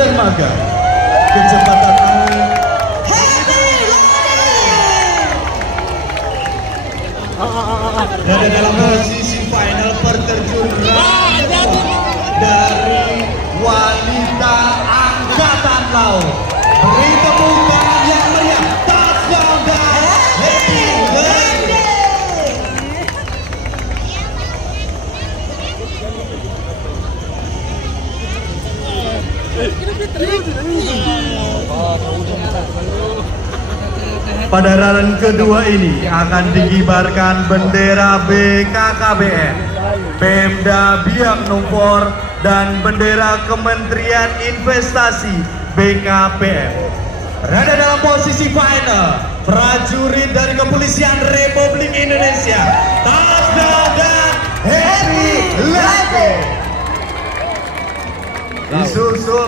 dermaga kecepatan angin berada dalam posisi final perterjun dari wanita angkatan laut. Beri tepuk tangan yang meriah Tasya dan Happy Lady. Pada run kedua ini akan dikibarkan bendera BKKBN, Pemda Biak Numfor, dan bendera Kementerian Investasi BKPM. Berada dalam posisi final, prajurit dari Kepolisian Republik Indonesia, Tasya dan Happy Lady. Disusul